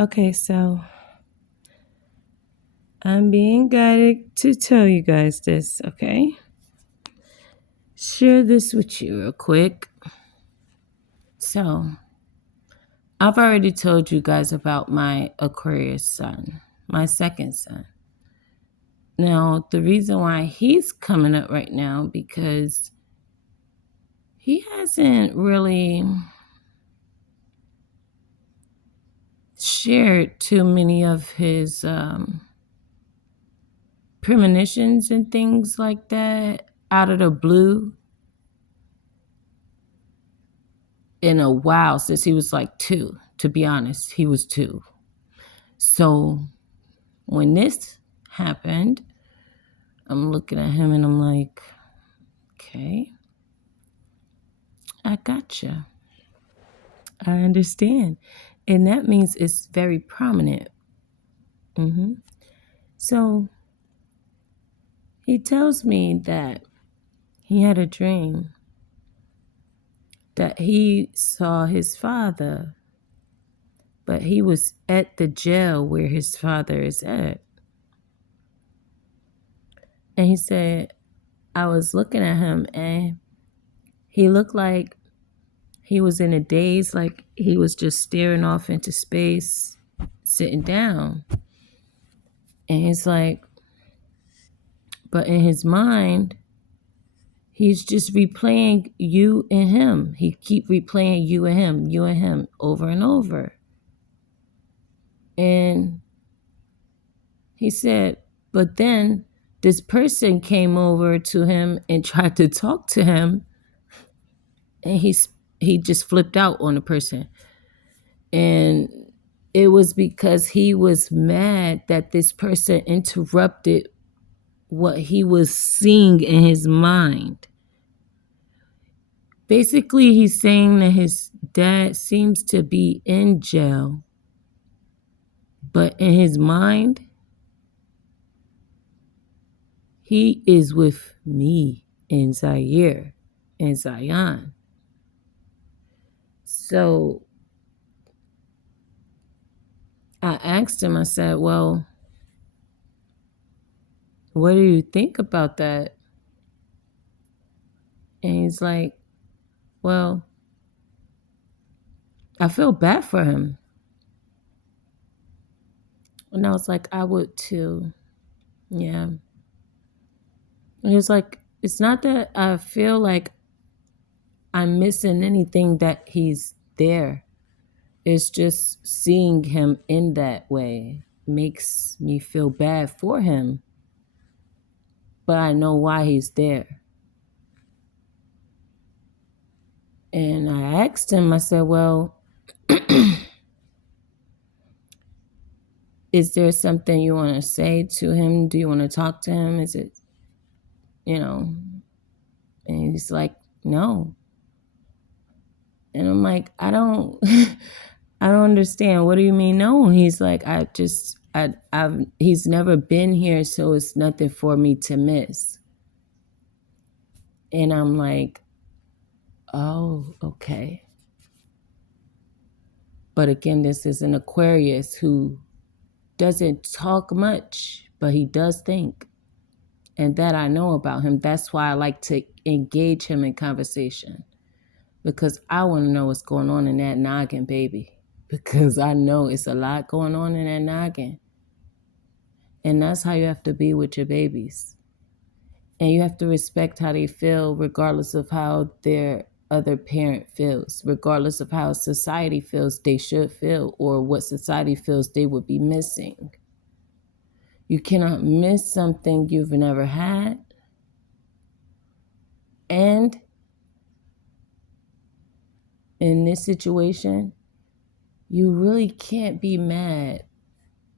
Okay, so I'm being guided to tell you guys this, okay? Share this with you real quick. So, I've already told you guys about my Aquarius son, my second son. Now, the reason why he's coming up right now because he hasn't really shared too many of his premonitions and things like that out of the blue in a while, since he was like 2. To be honest, he was 2. So when this happened, I'm looking at him and I'm like, okay, I gotcha. I understand. And that means it's very prominent. So he tells me that he had a dream that he saw his father, but he was at the jail where his father is at. And he said, I was looking at him and he looked like he was in a daze, like he was just staring off into space, sitting down. And he's like, but in his mind, he's just replaying you and him. He keep replaying you and him over and over. And he said, but then this person came over to him and tried to talk to him, and he just flipped out on the person. And it was because he was mad that this person interrupted what he was seeing in his mind. Basically, he's saying that his dad seems to be in jail, but in his mind, he is with me and Zaire and Zion. So I asked him, I said, well, what do you think about that? And he's like, well, I feel bad for him. And I was like, I would too. Yeah. And he was like, it's not that I feel like I'm missing anything that he's there. It's just seeing him in that way makes me feel bad for him. But I know why he's there. And I asked him, I said, well, is there something you want to say to him? Do you want to talk to him? Is it, And he's like, no. And I'm like, I don't understand. What do you mean no? He's like, he's never been here, so it's nothing for me to miss. And I'm like, oh, okay. But again, this is an Aquarius who doesn't talk much, but he does think. And that I know about him. That's why I like to engage him in conversation, because I want to know what's going on in that noggin, baby. Because I know it's a lot going on in that noggin. And that's how you have to be with your babies. And you have to respect how they feel, regardless of how their other parent feels, regardless of how society feels they should feel, or what society feels they would be missing. You cannot miss something you've never had. And in this situation, you really can't be mad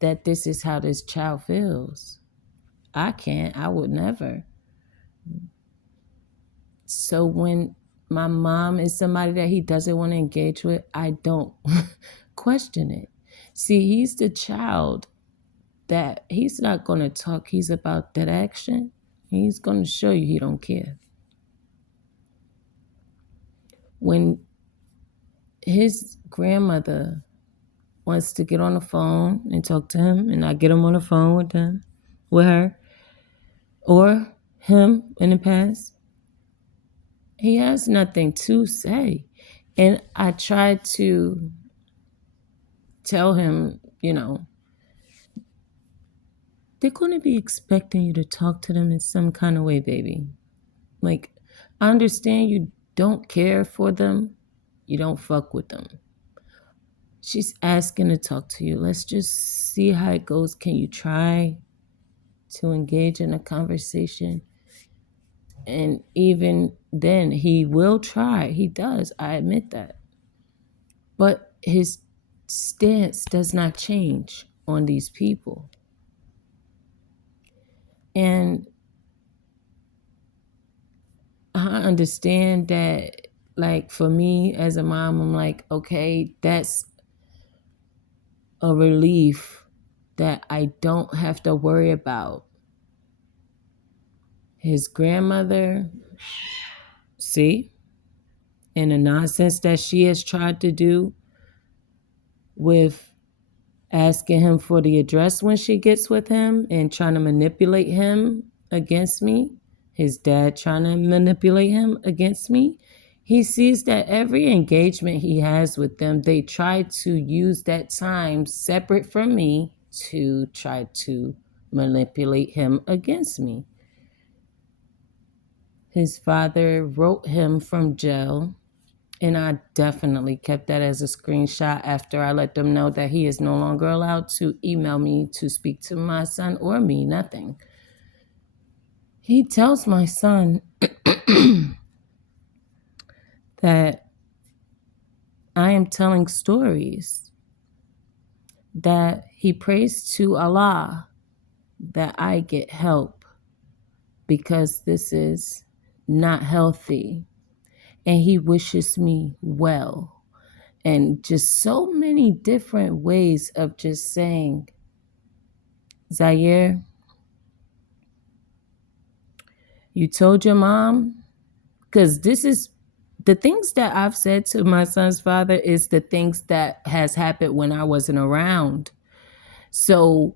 that this is how this child feels. I can't. I would never. So when my mom is somebody that he doesn't want to engage with, I don't question it. See, he's the child that he's not going to talk. He's about that action. He's going to show you he don't care. When his grandmother wants to get on the phone and talk to him, and I get him on the phone with her, or him in the past, he has nothing to say. And I try to tell him, they're going to be expecting you to talk to them in some kind of way, baby. Like, I understand you don't care for them. You don't fuck with them. She's asking to talk to you. Let's just see how it goes. Can you try to engage in a conversation? And even then, he will try. He does. I admit that. But his stance does not change on these people. And I understand that, like, for me as a mom, I'm like, okay, that's a relief that I don't have to worry about his grandmother, see, and the nonsense that she has tried to do with asking him for the address when she gets with him and trying to manipulate him against me, his dad trying to manipulate him against me. He sees that every engagement he has with them, they try to use that time separate from me to try to manipulate him against me. His father wrote him from jail, and I definitely kept that as a screenshot after I let them know that he is no longer allowed to email me to speak to my son or me, nothing. He tells my son that I am telling stories, that he prays to Allah that I get help because this is not healthy, and he wishes me well. And just so many different ways of just saying, Zaire, you told your mom? Because this is the things that I've said to my son's father is the things that has happened when I wasn't around. So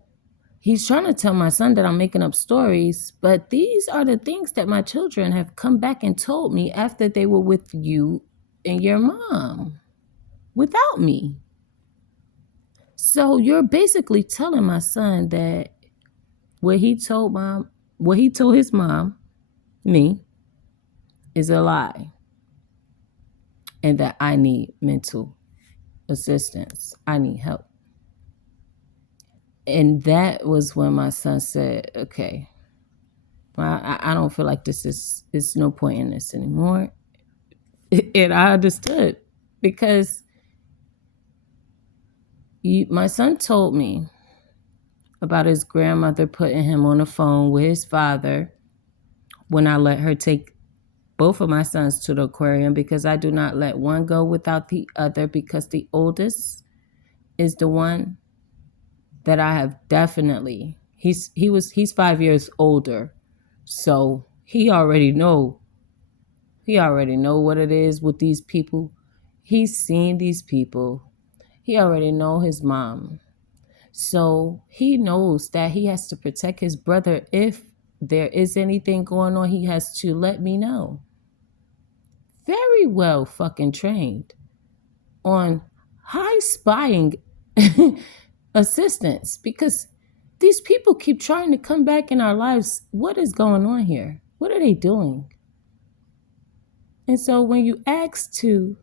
he's trying to tell my son that I'm making up stories, but these are the things that my children have come back and told me after they were with you and your mom, without me. So you're basically telling my son that what he told his mom, me, is a lie, and that I need mental assistance. I need help. And that was when my son said, okay, I don't feel like it's no point in this anymore. And I understood, because my son told me about his grandmother putting him on the phone with his father when I let her take both of my sons to the aquarium, because I do not let one go without the other, because the oldest is the one that I have definitely, he's 5 years older, so he already know what it is with these people. He's seen these people. He already know his mom. So he knows that he has to protect his brother. If there is anything going on, he has to let me know. Very well fucking trained on high spying assistance, because these people keep trying to come back in our lives. What is going on here? What are they doing? And so when you ask to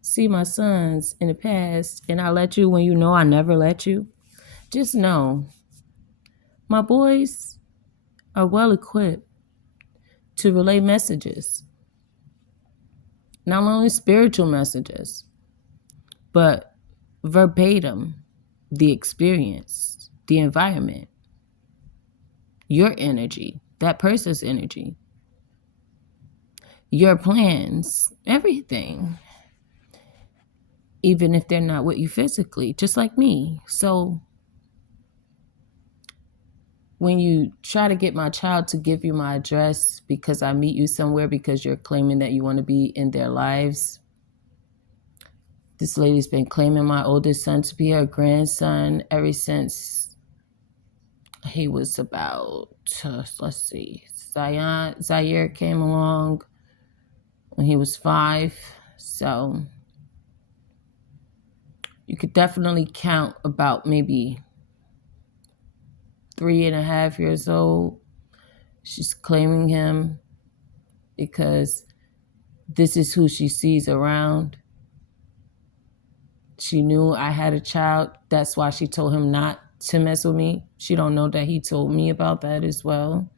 see my sons in the past, and I let you when you know I never let you, just know my boys are well equipped to relay messages. Not only spiritual messages, but verbatim, the experience, the environment, your energy, that person's energy, your plans, everything, even if they're not with you physically, just like me. So when you try to get my child to give you my address because I meet you somewhere because you're claiming that you want to be in their lives, This lady's been claiming my oldest son to be her grandson ever since he was about, let's see, Zaire came along when he was 5. So you could definitely count about maybe 3.5 years old. She's claiming him because this is who she sees around. She knew I had a child. That's why she told him not to mess with me. She don't know that he told me about that as well.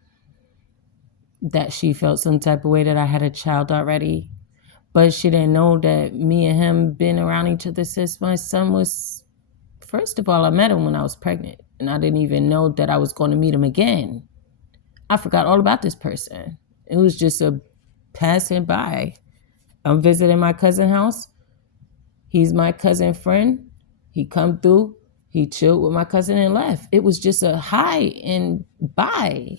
That she felt some type of way that I had a child already. But she didn't know that me and him been around each other since my son was, first of all, I met him when I was pregnant. And I didn't even know that I was going to meet him again. I forgot all about this person. It was just a passing by. I'm visiting my cousin's house. He's my cousin friend. He come through. He chilled with my cousin and left. It was just a hi and bye.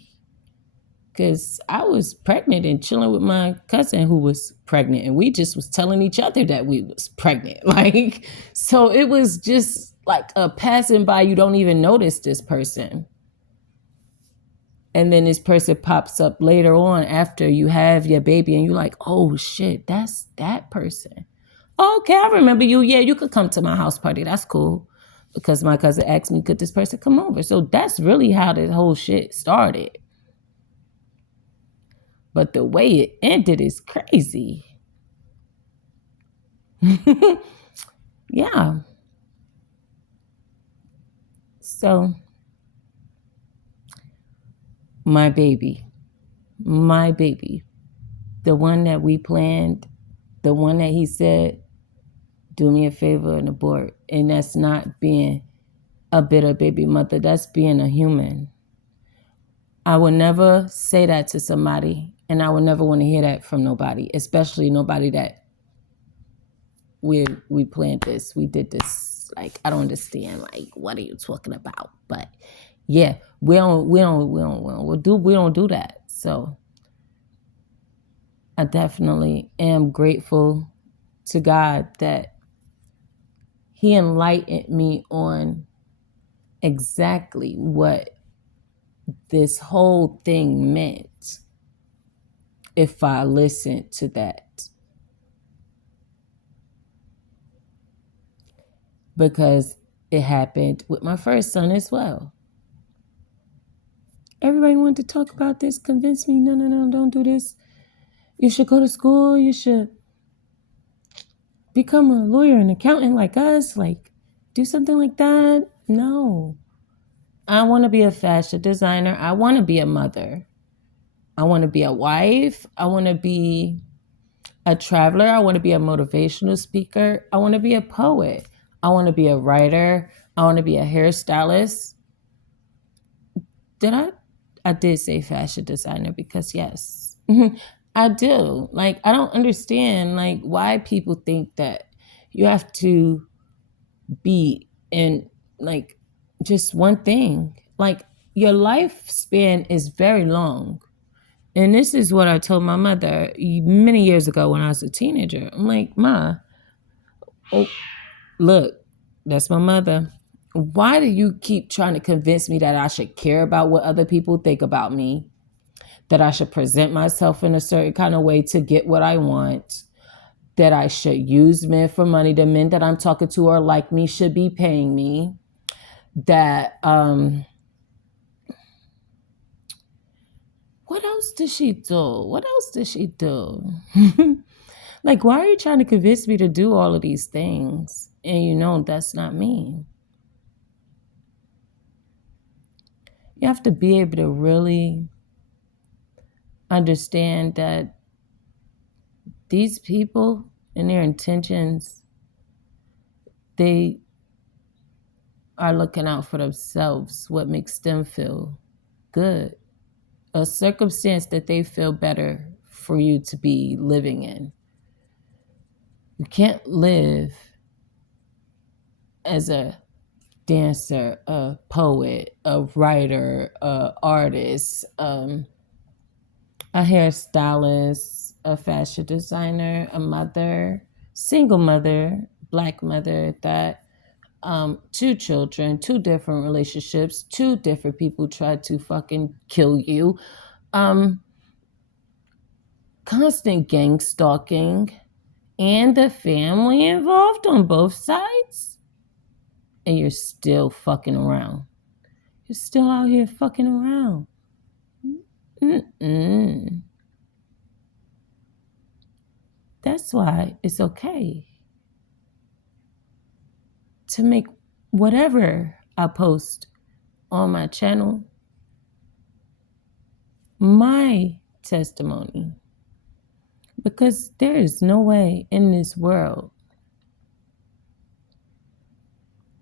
Because I was pregnant and chilling with my cousin who was pregnant. And we just was telling each other that we was pregnant. So it was just like a passing by. You don't even notice this person. And then this person pops up later on after you have your baby and you're like, oh shit, that's that person. Okay, I remember you. Yeah, you could come to my house party. That's cool. Because my cousin asked me, could this person come over? So that's really how this whole shit started. But the way it ended is crazy. Yeah. So, my baby, the one that we planned, the one that he said, do me a favor and abort. And that's not being a bitter baby mother. That's being a human. I would never say that to somebody, and I would never want to hear that from nobody, especially nobody that we planned this, we did this. Like, I don't understand. Like, what are you talking about? But yeah, we don't do that. So I definitely am grateful to God that He enlightened me on exactly what this whole thing meant if I listened to that. Because it happened with my first son as well. Everybody wanted to talk about this, convince me, no, don't do this. You should go to school. You should become a lawyer, an accountant like us. Like, do something like that. No. I want to be a fashion designer. I want to be a mother. I want to be a wife. I want to be a traveler. I want to be a motivational speaker. I want to be a poet. I want to be a writer. I want to be a hairstylist. I did say fashion designer because yes, I do. Like, I don't understand like why people think that you have to be in like just one thing. Like, your lifespan is very long. And this is what I told my mother many years ago when I was a teenager. I'm like, Ma, oh, look, that's my mother. Why do you keep trying to convince me that I should care about what other people think about me? That I should present myself in a certain kind of way to get what I want? That I should use men for money? The men that I'm talking to or like me should be paying me? That, what else did she do? Like, why are you trying to convince me to do all of these things? And you know that's not me. You have to be able to really understand that these people and their intentions, they are looking out for themselves, what makes them feel good, a circumstance that they feel better for you to be living in. You can't live as a dancer, a poet, a writer, a artist, a hairstylist, a fashion designer, a mother, single mother, Black mother that 2 children, 2 different relationships, 2 different people tried to fucking kill you. Um, Constant gang stalking, and the family involved on both sides, and you're still fucking around. You're still out here fucking around. Mm-mm. That's why it's okay to make whatever I post on my channel my testimony. Because there is no way in this world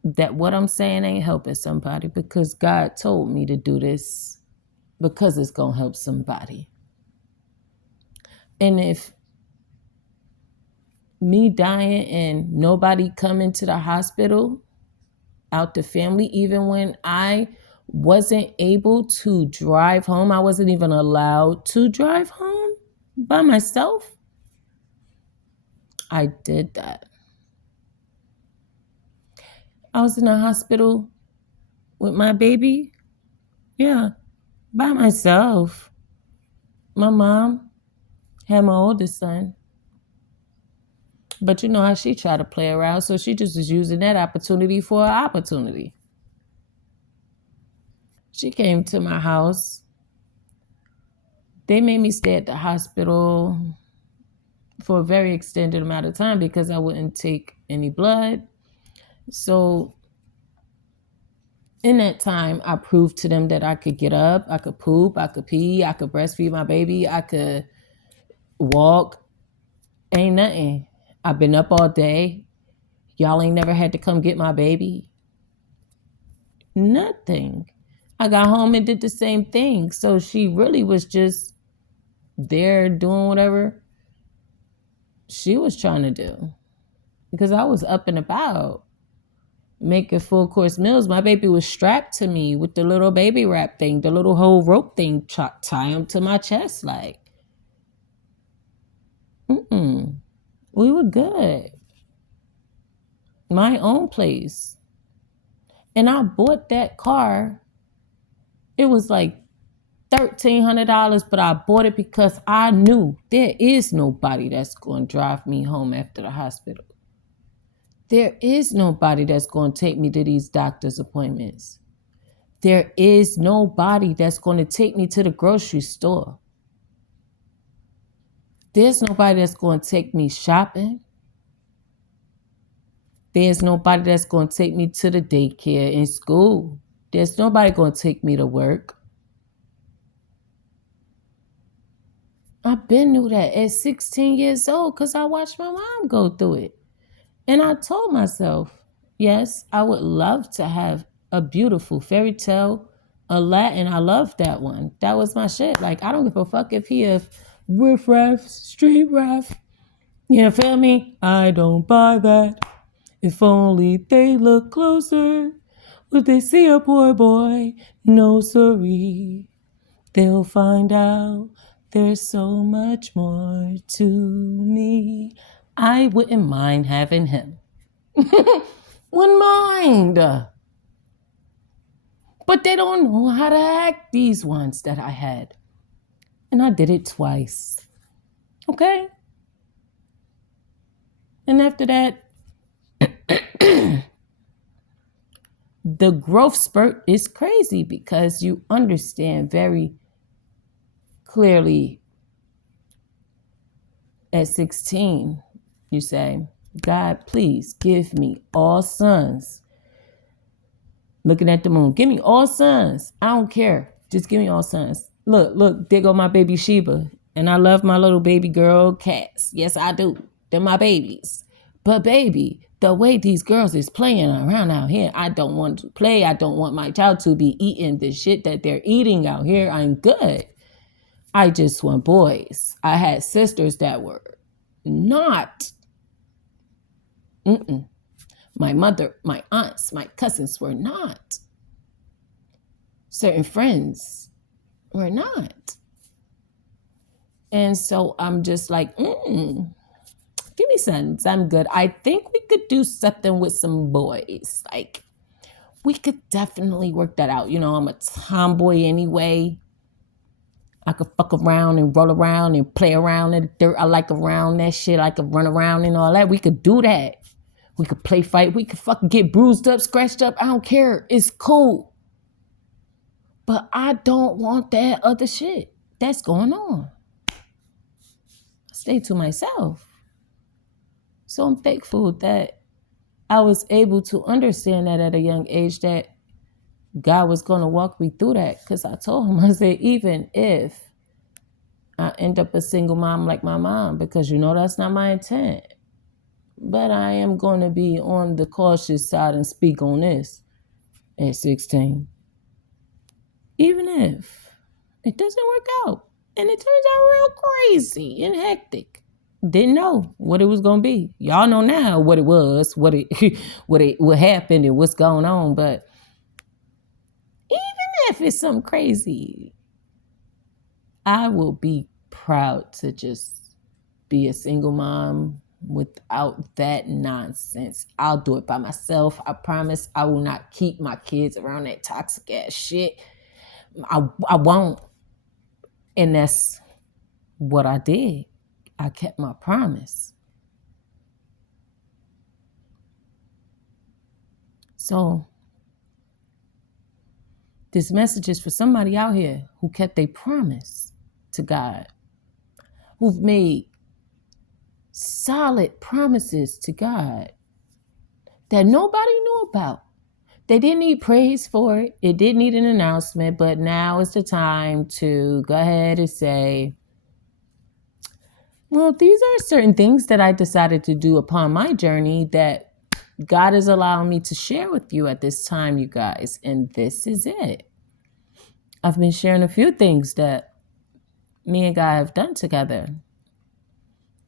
that what I'm saying ain't helping somebody, because God told me to do this because it's going to help somebody. And if me dying and nobody coming to the hospital out the family, even when I wasn't able to drive home, I wasn't even allowed to drive home by myself, I did that. I was in the hospital with my baby, yeah, by myself. My mom had my oldest son, but you know how she tried to play around, so she just was using that opportunity for an opportunity. She came to my house. They made me stay at the hospital for a very extended amount of time because I wouldn't take any blood. So in that time, I proved to them that I could get up, I could poop, I could pee, I could breastfeed my baby, I could walk. Ain't nothing. I've been up all day. Y'all ain't never had to come get my baby. Nothing. I got home and did the same thing. So she really was just there doing whatever she was trying to do, because I was up and about making full course meals. My baby was strapped to me with the little baby wrap thing, the little whole rope thing, tie him to my chest. Like, we were good. My own place. And I bought that car. It was like $1,300, but I bought it because I knew there is nobody that's going to drive me home after the hospital. There is nobody that's going to take me to these doctor's appointments. There is nobody that's going to take me to the grocery store. There's nobody that's going to take me shopping. There's nobody that's going to take me to the daycare and school. There's nobody going to take me to work. I've been through that at 16 years old because I watched my mom go through it. And I told myself, yes, I would love to have a beautiful fairy tale, Aladdin. I love that one. That was my shit. Like, I don't give a fuck if he is riff raff, street raff. You feel me? I don't buy that. If only they look closer, would they see a poor boy? No siree. They'll find out there's so much more to me. I wouldn't mind having him. Wouldn't mind. But they don't know how to act, these ones that I had. And I did it twice. Okay? And after that, the growth spurt is crazy because you understand very clearly at 16, you say, God, please give me all sons. Looking at the moon, give me all sons. I don't care. Just give me all sons. Look, there go my baby Sheba. And I love my little baby girl cats. Yes, I do. They're my babies. But baby, the way these girls is playing around out here, I don't want to play. I don't want my child to be eating the shit that they're eating out here. I'm good. I just want boys. I had sisters that were not. My mother, my aunts, my cousins were not. Certain friends were not. And so I'm just like, Give me sons. I'm good. I think we could do something with some boys. Like, we could definitely work that out. You know, I'm a tomboy anyway. I could fuck around and roll around and play around in the dirt. I like around that shit. I could run around and all that. We could do that. We could play fight. We could fucking get bruised up, scratched up. I don't care. It's cool. But I don't want that other shit that's going on. I stay to myself. So I'm thankful that I was able to understand that at a young age, that God was going to walk me through that. Because I told him, I said, even if I end up a single mom like my mom, because you know that's not my intent, but I am going to be on the cautious side and speak on this at 16. Even if it doesn't work out and it turns out real crazy and hectic, didn't know what it was going to be. Y'all know now what it was, what happened and what's going on. But even if it's something crazy, I will be proud to just be a single mom without that nonsense. I'll do it by myself. I promise I will not keep my kids around that toxic ass shit. I won't. And that's what I did. I kept my promise. So this message is for somebody out here who kept their promise to God, who've made solid promises to God that nobody knew about. They didn't need praise for it. It didn't need an announcement, but now is the time to go ahead and say, well, these are certain things that I decided to do upon my journey that God is allowing me to share with you at this time, you guys. And this is it. I've been sharing a few things that me and God have done together.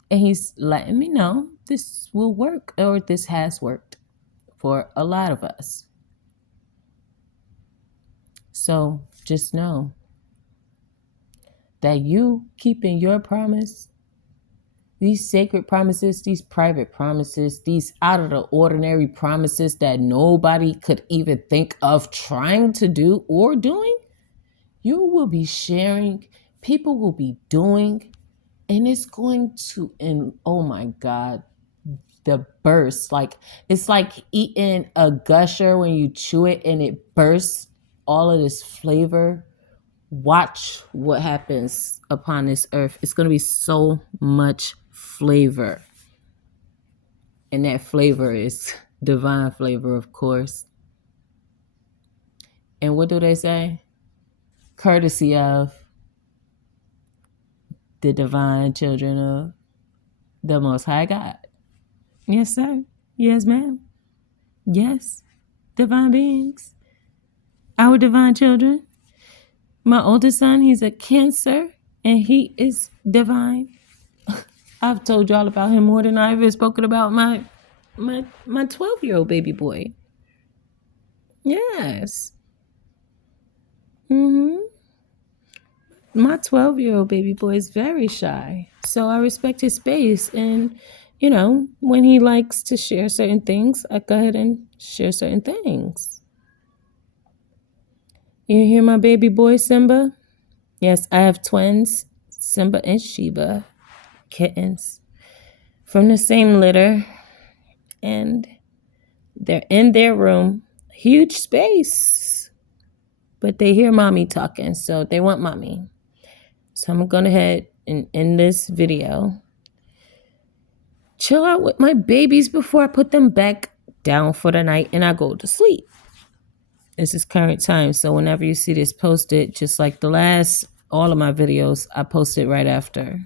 And he's letting me know this will work, or this has worked for a lot of us. So just know that you keeping your promise, these sacred promises, these private promises, these out of the ordinary promises that nobody could even think of trying to do or doing, you will be sharing, people will be doing, and it's going to, and oh my God, the burst. Like, it's like eating a gusher when you chew it and it bursts all of this flavor. Watch what happens upon this earth. It's going to be so much flavor. And that flavor is divine flavor, of course. And what do they say? Courtesy of the divine children of the Most High God. Yes, sir. Yes, ma'am. Yes. Divine beings. Our divine children. My oldest son, he's a Cancer, and he is divine. I've told y'all about him more than I've ever spoken about my 12-year-old baby boy. Yes. My 12-year-old baby boy is very shy, so I respect his space. And, you know, when he likes to share certain things, I go ahead and share certain things. You hear my baby boy, Simba? Yes, I have twins, Simba and Sheba, kittens, from the same litter. And they're in their room, huge space, but they hear mommy talking, so they want mommy. So I'm going to go ahead and end this video. Chill out with my babies before I put them back down for the night and I go to sleep. This is current time, so whenever you see this posted, just like all of my videos, I post it right after.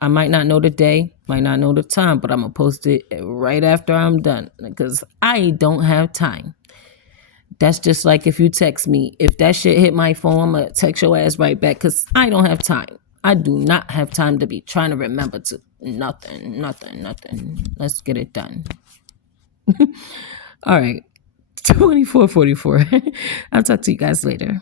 I might not know the day, might not know the time, but I'm going to post it right after I'm done because I don't have time. That's just like if you text me. If that shit hit my phone, I'm going to text your ass right back because I don't have time. I do not have time to be trying to remember to nothing. Let's get it done. All right. 24:44. I'll talk to you guys later.